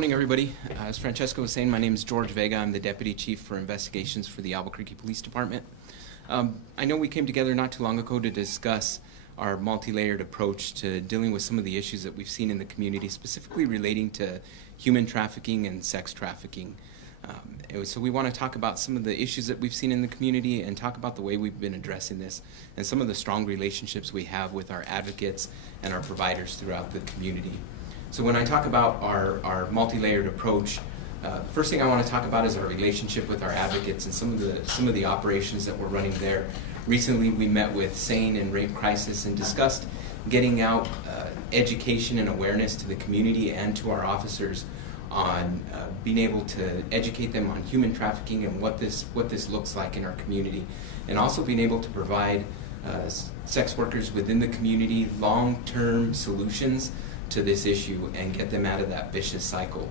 morning, everybody. As Francesco was saying, my name is George Vega. I'm the Deputy Chief for Investigations for the Albuquerque Police Department. I know we came together not too long ago to discuss our multi-layered approach to dealing with some of the issues that we've seen in the community, specifically relating to human trafficking and sex trafficking. So we want to talk about some of the issues that we've seen in the community and talk about the way we've been addressing this and some of the strong relationships we have with our advocates and our providers throughout the community. So when I talk about our multi-layered approach, the first thing I want to talk about is our relationship with our advocates and some of the operations that we're running there. Recently, we met with SANE and Rape Crisis and discussed getting out education and awareness to the community and to our officers on being able to educate them on human trafficking and what this looks like in our community, and also being able to provide sex workers within the community long-term solutions to this issue and get them out of that vicious cycle.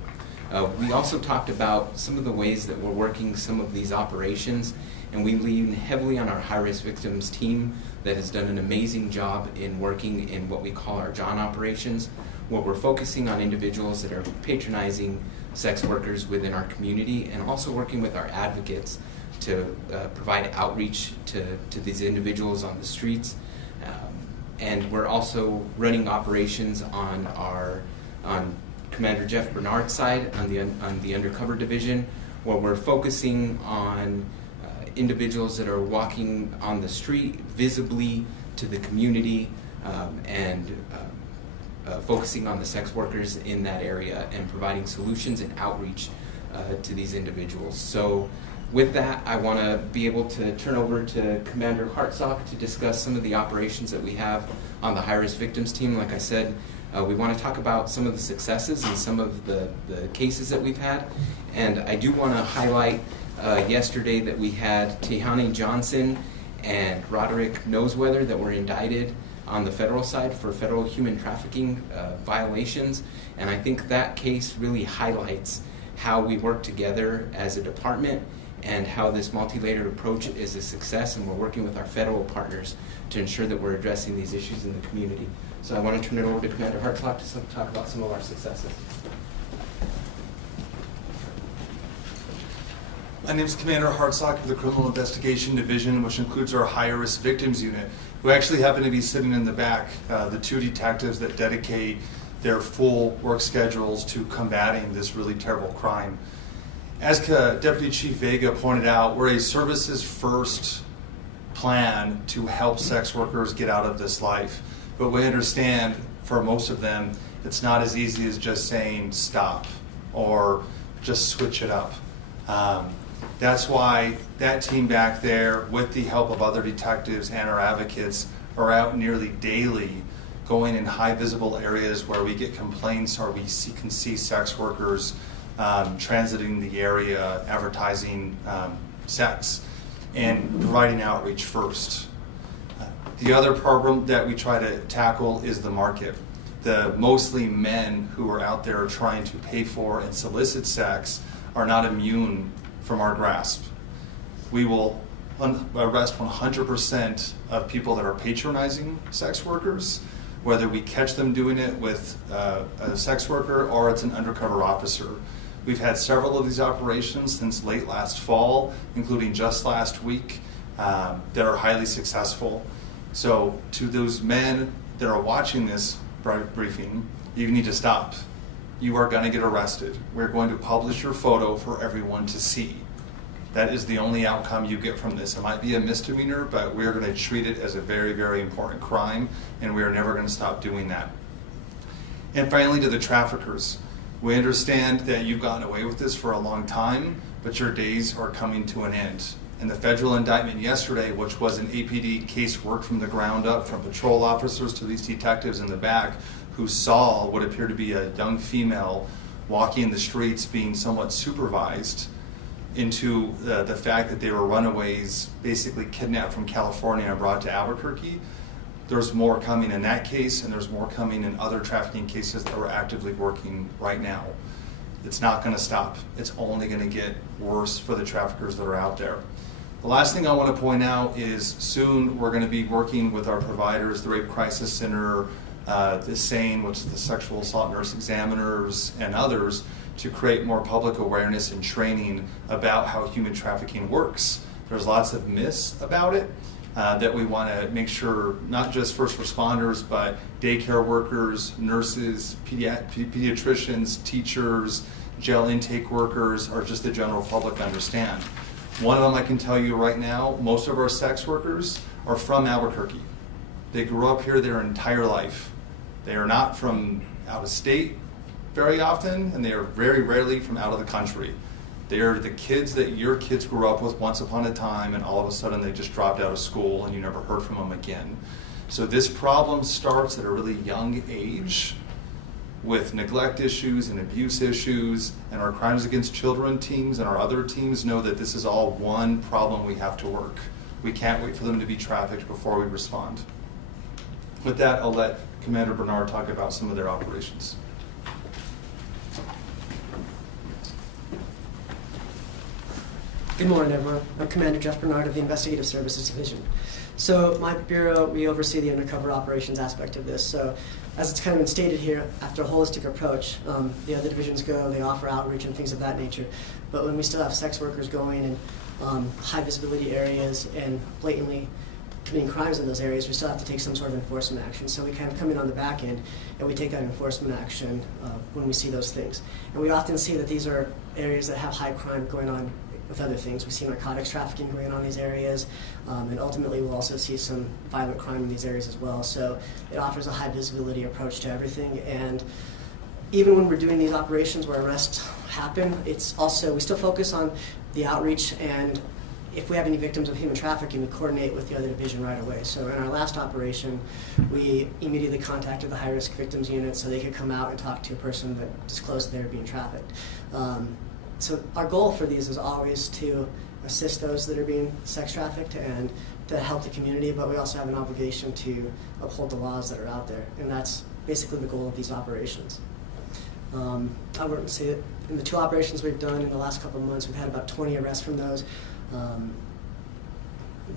We also talked about some of the ways that we're working some of these operations, and we lean heavily on our high-risk victims team that has done an amazing job in working in what we call our John operations, where we're focusing on individuals that are patronizing sex workers within our community, and also working with our advocates to provide outreach to these individuals on the streets. And we're also running operations on Commander Jeff Bernard's side, on the Undercover division, where we're focusing on individuals that are walking on the street visibly to the community, and focusing on the sex workers in that area and providing solutions and outreach to these individuals. So with that, I want to be able to turn over to Commander Hartsock to discuss some of the operations that we have on the high-risk victims team. Like I said, we want to talk about some of the successes and some of the cases that we've had. And I do want to highlight yesterday that we had Tehani Johnson and Roderick Noseweather that were indicted on the federal side for federal human trafficking violations. And I think that case really highlights how we work together as a department and how this multi-layered approach is a success, and we're working with our federal partners to ensure that we're addressing these issues in the community. So I want to turn it over to Commander Hartsock to talk about some of our successes. My name is Commander Hartsock of the Criminal Investigation Division, which includes our high-risk victims unit, who actually happen to be sitting in the back, the two detectives that dedicate their full work schedules to combating this really terrible crime. As Deputy Chief Vega pointed out, we're a services-first plan to help sex workers get out of this life. But we understand, for most of them, it's not as easy as just saying stop or just switch it up. That's why that team back there, with the help of other detectives and our advocates, are out nearly daily going in high visible areas where we get complaints or we can see sex workers transiting the area, advertising sex, and providing outreach first. The other problem that we try to tackle is the market. The mostly men who are out there trying to pay for and solicit sex are not immune from our grasp. We will arrest 100% of people that are patronizing sex workers, whether we catch them doing it with a sex worker or it's an undercover officer. We've had several of these operations since late last fall, including just last week, that are highly successful. So to those men that are watching this briefing, you need to stop. You are going to get arrested. We're going to publish your photo for everyone to see. That is the only outcome you get from this. It might be a misdemeanor, but we're going to treat it as a very, very important crime, and we are never going to stop doing that. And finally, to the traffickers. We understand that you've gotten away with this for a long time, but your days are coming to an end. And the federal indictment yesterday, which was an APD case worked from the ground up, from patrol officers to these detectives in the back who saw what appeared to be a young female walking the streets being somewhat supervised, into the fact that they were runaways, basically kidnapped from California and brought to Albuquerque. There's more coming in that case, and there's more coming in other trafficking cases that we're actively working right now. It's not going to stop. It's only going to get worse for the traffickers that are out there. The last thing I want to point out is soon we're going to be working with our providers, the Rape Crisis Center, the SANE, which is the Sexual Assault Nurse Examiners, and others, to create more public awareness and training about how human trafficking works. There's lots of myths about it that we want to make sure not just first responders, but daycare workers, nurses, pediatricians, teachers, jail intake workers, or just the general public understand. One of them I can tell you right now, most of our sex workers are from Albuquerque. They grew up here their entire life. They are not from out of state very often, and they are very rarely from out of the country. They are the kids that your kids grew up with once upon a time, and all of a sudden they just dropped out of school and you never heard from them again. So this problem starts at a really young age with neglect issues and abuse issues, and our crimes against children teams and our other teams know that this is all one problem we have to work. We can't wait for them to be trafficked before we respond. With that, I'll let Commander Bernard talk about some of their operations. Good morning, everyone. I'm Commander Jeff Bernard of the Investigative Services Division. So my bureau, we oversee the undercover operations aspect of this. So as it's kind of been stated here, after a holistic approach, the other divisions go, they offer outreach and things of that nature. But when we still have sex workers going in high visibility areas and blatantly committing crimes in those areas, we still have to take some sort of enforcement action. So we kind of come in on the back end and we take that enforcement action when we see those things. And we often see that these are areas that have high crime going on with other things. We see narcotics trafficking going on in these areas, and ultimately we'll also see some violent crime in these areas as well. So it offers a high visibility approach to everything. And even when we're doing these operations where arrests happen, it's also, we still focus on the outreach, and if we have any victims of human trafficking, we coordinate with the other division right away. So in our last operation, we immediately contacted the high-risk victims unit so they could come out and talk to a person that disclosed they were being trafficked. So our goal for these is always to assist those that are being sex trafficked and to help the community, but we also have an obligation to uphold the laws that are out there, and that's basically the goal of these operations. I wouldn't say that in the 2 operations we've done in the last couple of months, we've had about 20 arrests from those.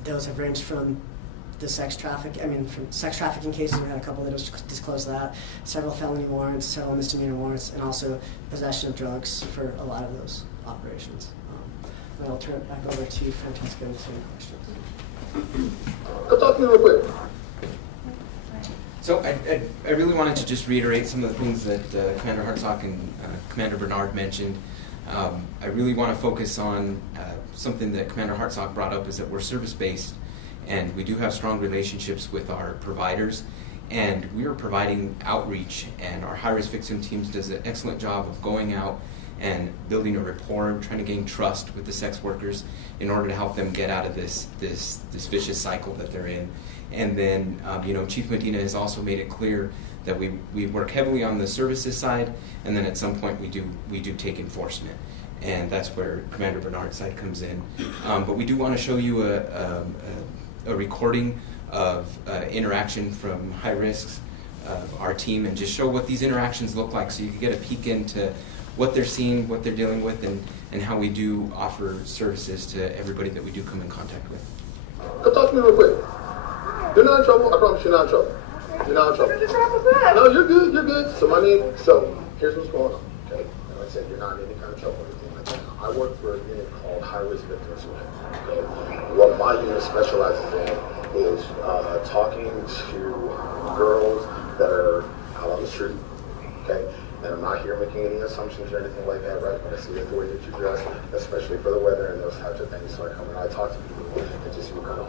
Those have ranged from the from sex trafficking cases. We had a couple that have disclosed that, several felony warrants, several misdemeanor warrants, and also possession of drugs for a lot of those operations. And I'll turn it back over to Francesca and any questions. Come talk to me real quick. So I really wanted to just reiterate some of the things that Commander Hartsock and Commander Bernard mentioned. I really want to focus on something that Commander Hartsock brought up, is that we're service-based, and we do have strong relationships with our providers, and we are providing outreach, and our high-risk victim teams does an excellent job of going out and building a rapport, trying to gain trust with the sex workers in order to help them get out of this vicious cycle that they're in. And then, Chief Medina has also made it clear that we work heavily on the services side, and then at some point we do take enforcement, and that's where Commander Bernard's side comes in. But we do want to show you a recording of interaction from high risks of our team, and just show what these interactions look like, so you can get a peek into what they're seeing, what they're dealing with, and how we do offer services to everybody that we do come in contact with. Come talk to me real quick. You're not in trouble. I promise you're not in trouble. You're not in trouble. No, you're good. You're good. So here's what's going on. Okay, and like I said, you're not in any kind of trouble or anything like that. I work for a unit called High Risk Victims Unit. Okay, what my unit specializes in is talking to girls that are out on the street. Okay. And I'm not here making any assumptions or anything like that, right? But I see that the way that you dress, especially for the weather and those types of things. So I come and I talk to people and just see what kind of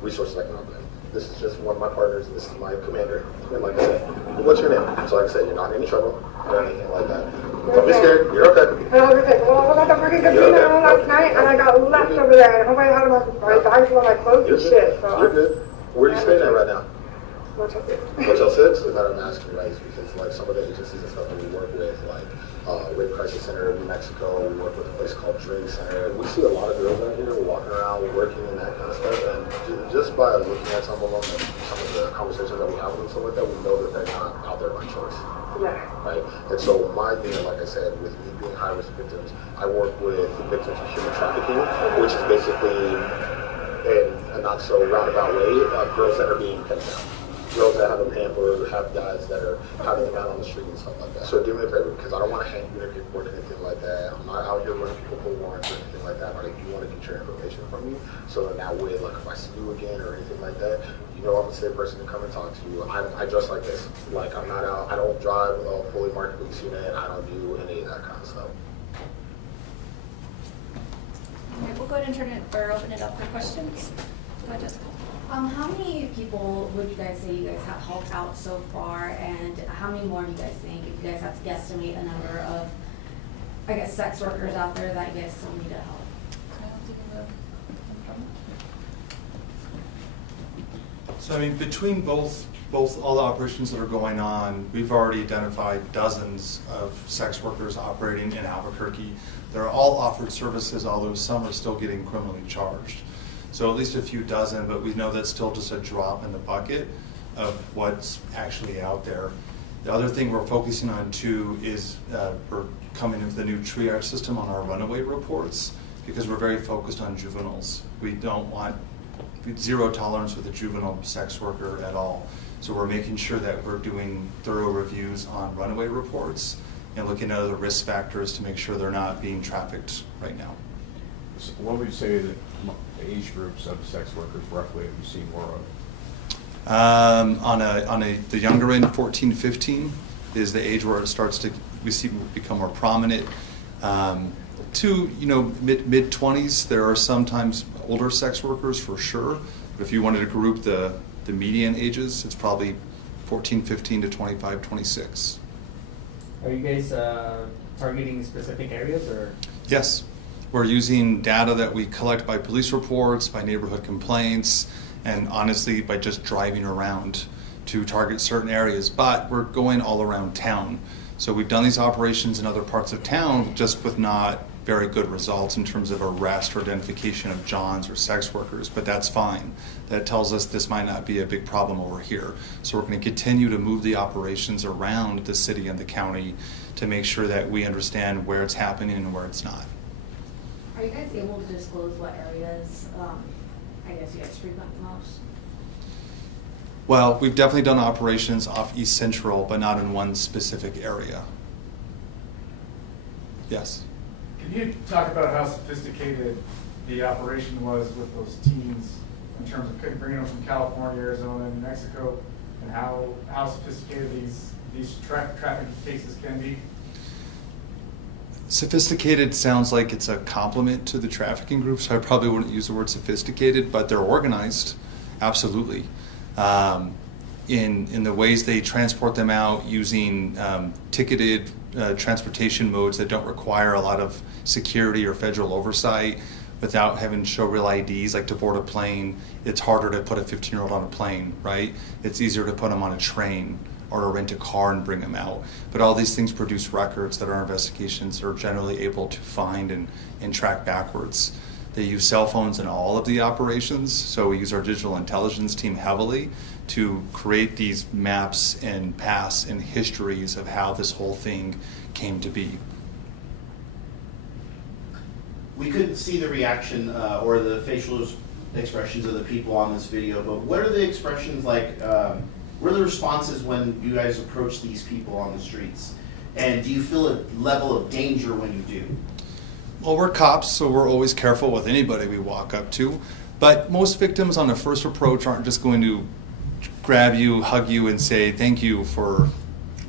resources I can offer them. This is just one of my partners, and this is my commander. And like I said, what's your name? So like I said, you're not in any trouble or anything like that. Don't be scared. You're okay. Well, I was at the freaking casino last night, and I got left over there, and nobody had my bags full of my clothes and shit. So you're good. Where are you staying at right now? Motel 6. Motel 6? The matter I'm asking, right, is because like some of the agencies and stuff that we work with, like Rape Crisis Center in New Mexico, we work with a place called Drink Center. We see a lot of girls out here walking around, working and that kind of stuff, and just by looking at some of them and some of the conversations that we have with them, stuff like that, we know that they're not out there by choice. Yeah. Right? And so my unit, like I said, with me being high-risk victims, I work with victims of human trafficking, which is basically, in a not so roundabout way, girls that are being pinned down. girls that have them hampered, have guys that are having them out on the street and stuff like that. So do me a favor, because I don't want to hand you any paperwork or anything like that. I'm not out here running people for warrants or anything like that, but I do want to get your information from you. So in that way, like if I see you again or anything like that, you know I'm a safe person to come and talk to you. I dress like this. Like I'm not out, I don't drive with a fully marked police unit. I don't do any of that kind of stuff. Okay, we'll go ahead and open it up for questions. Go ahead, Jessica. How many people would you guys say you guys have helped out so far, and how many more do you guys think, if you guys have to guesstimate a number of, I guess, sex workers out there that you guys still need to help? So I mean, between both all the operations that are going on, we've already identified dozens of sex workers operating in Albuquerque. They're all offered services, although some are still getting criminally charged. So at least a few dozen, but we know that's still just a drop in the bucket of what's actually out there. The other thing we're focusing on too is we're coming with a new triage system on our runaway reports, because we're very focused on juveniles. We don't want zero tolerance with a juvenile sex worker at all. So we're making sure that we're doing thorough reviews on runaway reports and looking at other risk factors to make sure they're not being trafficked right now. So what would you say that the age groups of sex workers roughly have you seen more of? The younger end, 14, 15 is the age where it starts to become more prominent. To mid 20s, there are sometimes older sex workers for sure. But if you wanted to group the median ages, it's probably 14, 15 to 25, 26. Are you guys targeting specific areas or? Yes. We're using data that we collect by police reports, by neighborhood complaints, and honestly by just driving around to target certain areas. But we're going all around town. So we've done these operations in other parts of town just with not very good results in terms of arrest or identification of Johns or sex workers, but that's fine. That tells us this might not be a big problem over here. So we're going to continue to move the operations around the city and the county to make sure that we understand where it's happening and where it's not. Are you guys able to disclose what areas, I guess you guys frequent the most? Well, we've definitely done operations off East Central, but not in one specific area. Yes? Can you talk about how sophisticated the operation was with those teens in terms of bringing them from California, Arizona, and New Mexico, and how sophisticated these trafficking cases can be? Sophisticated sounds like it's a compliment to the trafficking group, so I probably wouldn't use the word sophisticated, but they're organized, absolutely. In the ways they transport them out using ticketed transportation modes that don't require a lot of security or federal oversight without having to show real IDs, like to board a plane. It's harder to put a 15-year-old on a plane, right? It's easier to put them on a train or to rent a car and bring them out. But all these things produce records that our investigations are generally able to find and track backwards. They use cell phones in all of the operations, so we use our digital intelligence team heavily to create these maps and paths and histories of how this whole thing came to be. We couldn't see the reaction or the facial expressions of the people on this video, but what are the expressions like, what are the responses when you guys approach these people on the streets? And do you feel a level of danger when you do? Well, we're cops, so we're always careful with anybody we walk up to. But most victims on the first approach aren't just going to grab you, hug you, and say, thank you for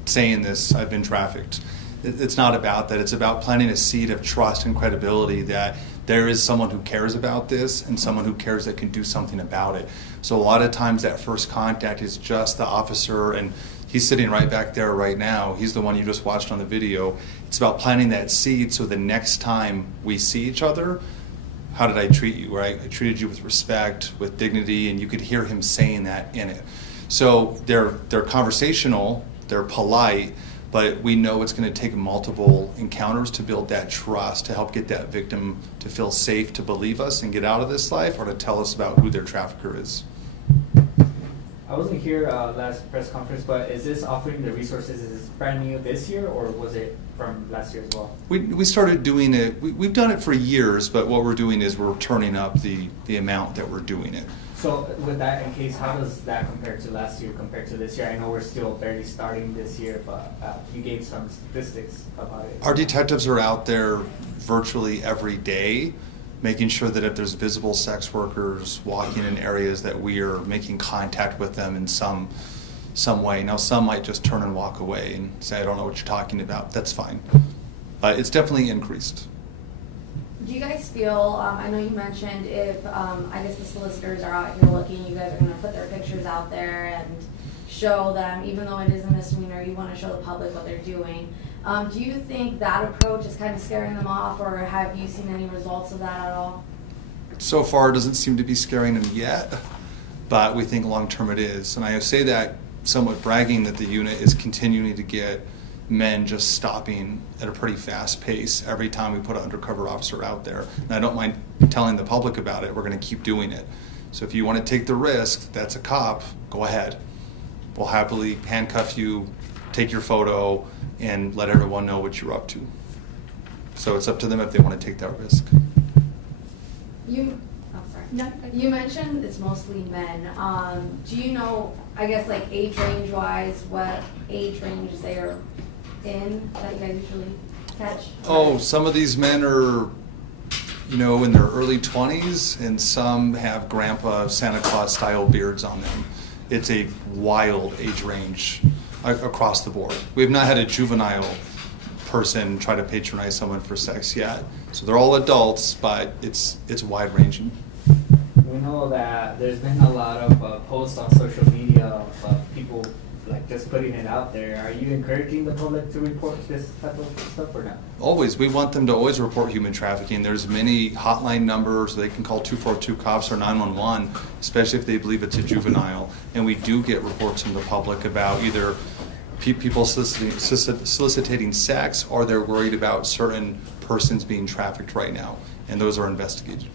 saying this, I've been trafficked. It's not about that. It's about planting a seed of trust and credibility that there is someone who cares about this and someone who cares that can do something about it. So a lot of times that first contact is just the officer, and he's sitting right back there right now. He's the one you just watched on the video. It's about planting that seed so the next time we see each other, how did I treat you, right? I treated you with respect, with dignity, and you could hear him saying that in it. So they're conversational, they're polite, but we know it's going to take multiple encounters to build that trust, to help get that victim to feel safe to believe us and get out of this life, or to tell us about who their trafficker is. I wasn't here last press conference, but is this offering the resources, is this brand new this year, or was it from last year as well? We started doing it, we've done it for years, but what we're doing is we're turning up the amount that we're doing it. So with that in case, how does that compare to last year compared to this year? I know we're still barely starting this year, but you gave some statistics about it. Our detectives are out there virtually every day, making sure that if there's visible sex workers walking in areas that we are making contact with them in some way. Now some might just turn and walk away and say, I don't know what you're talking about. That's fine. But it's definitely increased. Do you guys feel, I know you mentioned if, I guess the solicitors are out here looking, you guys are gonna put their pictures out there and show them, even though it is a misdemeanor, you wanna show the public what they're doing. Do you think that approach is kind of scaring them off, or have you seen any results of that at all? So far, it doesn't seem to be scaring them yet, but we think long term it is. And I say that somewhat bragging that the unit is continuing to get men just stopping at a pretty fast pace every time we put an undercover officer out there. And I don't mind telling the public about it. We're going to keep doing it. So if you want to take the risk, that's a cop, go ahead. We'll happily handcuff you, take your photo, and let everyone know what you're up to. So it's up to them if they want to take that risk. You mentioned it's mostly men. Do you know, I guess, like age range wise, what age range they are in that you guys usually catch? Oh, some of these men are, you know, in their early 20s, and some have Grandpa Santa Claus style beards on them. It's a wild age range across the board. We have not had a juvenile person try to patronize someone for sex yet. So they're all adults, but it's wide ranging. We know that there's been a lot of posts on social media of people like just putting it out there. Are you encouraging the public to report this type of stuff or not? Always. We want them to always report human trafficking. There's many hotline numbers. They can call 242-COPS or 911, especially if they believe it's a juvenile. And we do get reports from the public about either people soliciting sex, or they're worried about certain persons being trafficked right now. And those are investigated.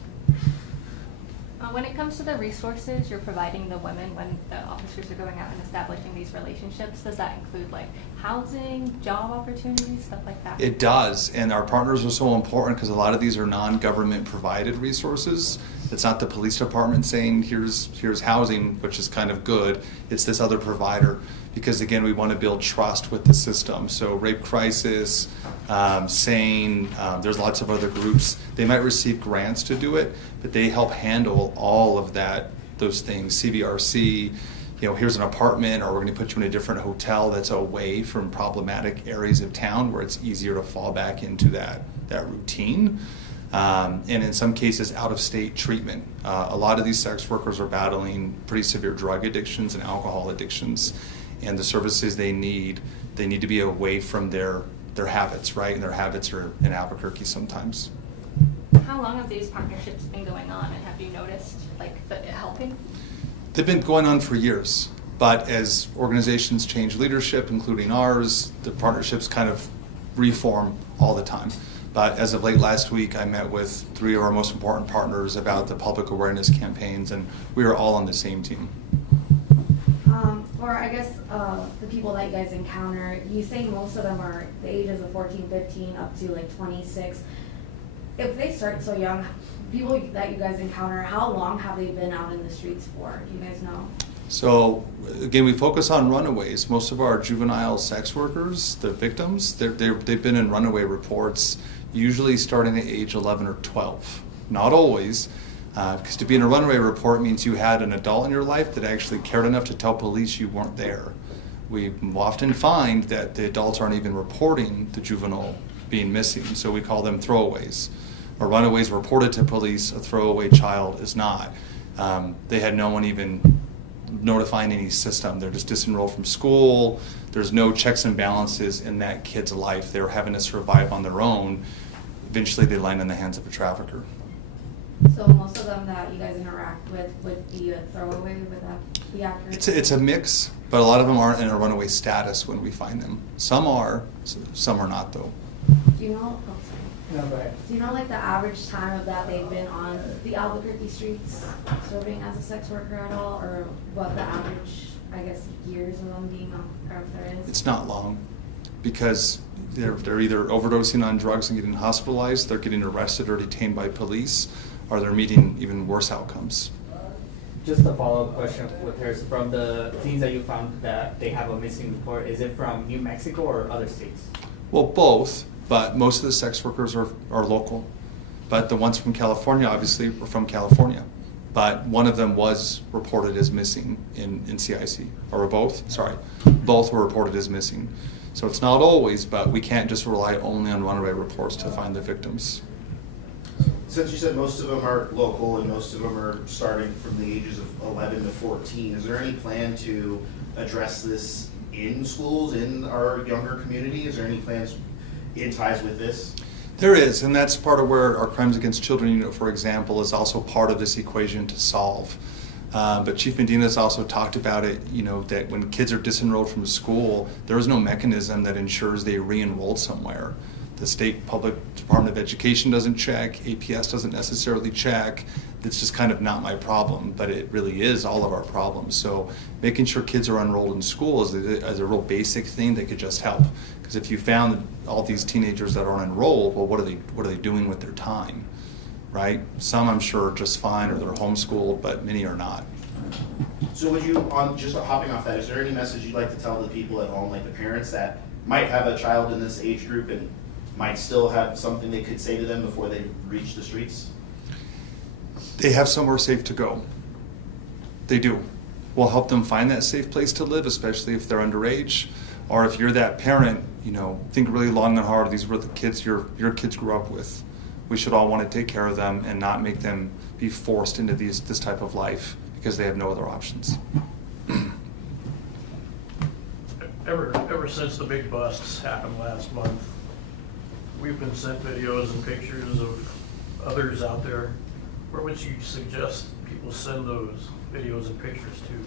When it comes to the resources you're providing the women when the officers are going out and establishing these relationships, does that include like housing, job opportunities, stuff like that? It does, and our partners are so important because a lot of these are non-government provided resources. It's not the police department saying here's housing, which is kind of good. It's this other provider, because again, we want to build trust with the system. So Rape Crisis, SANE, there's lots of other groups. They might receive grants to do it, but they help handle all of those things. CVRC, you know, here's an apartment, or we're going to put you in a different hotel that's away from problematic areas of town where it's easier to fall back into that routine. And in some cases, out-of-state treatment. A lot of these sex workers are battling pretty severe drug addictions and alcohol addictions, and the services they need to be away from their habits, right? And their habits are in Albuquerque sometimes. How long have these partnerships been going on, and have you noticed like it helping? They've been going on for years, but as organizations change leadership, including ours, the partnerships kind of reform all the time. But as of late last week, I met with 3 of our most important partners about the public awareness campaigns, and we are all on the same team. For, I guess, the people that you guys encounter, you say most of them are the ages of 14, 15, up to like 26. If they start so young, people that you guys encounter, how long have they been out in the streets for? Do you guys know? So again, we focus on runaways. Most of our juvenile sex workers, the victims, they've been in runaway reports, usually starting at age 11 or 12. Not always, because to be in a runaway report means you had an adult in your life that actually cared enough to tell police you weren't there. We often find that the adults aren't even reporting the juvenile being missing, so we call them throwaways. A runaway is reported to police, a throwaway child is not. They had no one even notifying any system. They're just disenrolled from school. There's no checks and balances in that kid's life. They're having to survive on their own. Eventually they land in the hands of a trafficker. So most of them that you guys interact with would be a throwaway, would that be accurate? It's a mix, but a lot of them aren't in a runaway status when we find them. Some are, some are not though. Do you know? Oh, No, go ahead. Do you know like the average time of that they've been on the Albuquerque streets serving as a sex worker at all, or what the average, I guess, years of them being out there is? It's not long, because they're either overdosing on drugs and getting hospitalized, they're getting arrested or detained by police, or they're meeting even worse outcomes. Just a follow-up question with hers. From the teens that you found that they have a missing report, is it from New Mexico or other states? Well, both, but most of the sex workers are local. But the ones from California, obviously, were from California. But one of them was reported as missing in CIC, or both, sorry. Both were reported as missing. So it's not always, but we can't just rely only on runaway reports to find the victims. Since you said most of them are local and most of them are starting from the ages of 11 to 14, is there any plan to address this in schools, in our younger community? Is there any plans in ties with this? There is, and that's part of where our Crimes Against Children unit, for example, is also part of this equation to solve. But Chief Medina's also talked about it, that when kids are disenrolled from school, there is no mechanism that ensures they re-enrolled somewhere. The state public Department of Education doesn't check, APS doesn't necessarily check. It's just kind of not my problem, but it really is all of our problems. So making sure kids are enrolled in school is a real basic thing that could just help. Because if you found all these teenagers that aren't enrolled, well, what are they doing with their time, right? Some I'm sure are just fine, or they're homeschooled, but many are not. So would you, just hopping off that, is there any message you'd like to tell the people at home, like the parents that might have a child in this age group and might still have something they could say to them before they reach the streets? They have somewhere safe to go. They do. We'll help them find that safe place to live, especially if they're underage. Or if you're that parent, think really long and hard. These were the kids your kids grew up with. We should all want to take care of them and not make them be forced into this type of life because they have no other options. Ever since the big busts happened last month, we've been sent videos and pictures of others out there. Where would you suggest people send those videos and pictures to?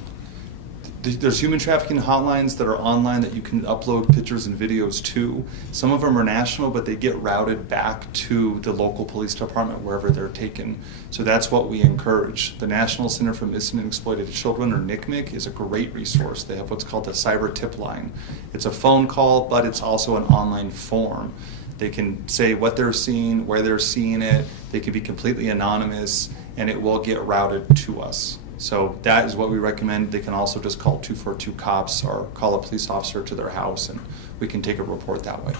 There's human trafficking hotlines that are online that you can upload pictures and videos to. Some of them are national, but they get routed back to the local police department wherever they're taken. So that's what we encourage. The National Center for Missing and Exploited Children, or NCMEC, is a great resource. They have what's called a cyber tip line. It's a phone call, but it's also an online form. They can say what they're seeing, where they're seeing it. They can be completely anonymous, and it will get routed to us. So that is what we recommend. They can also just call 242 cops or call a police officer to their house, and we can take a report that way.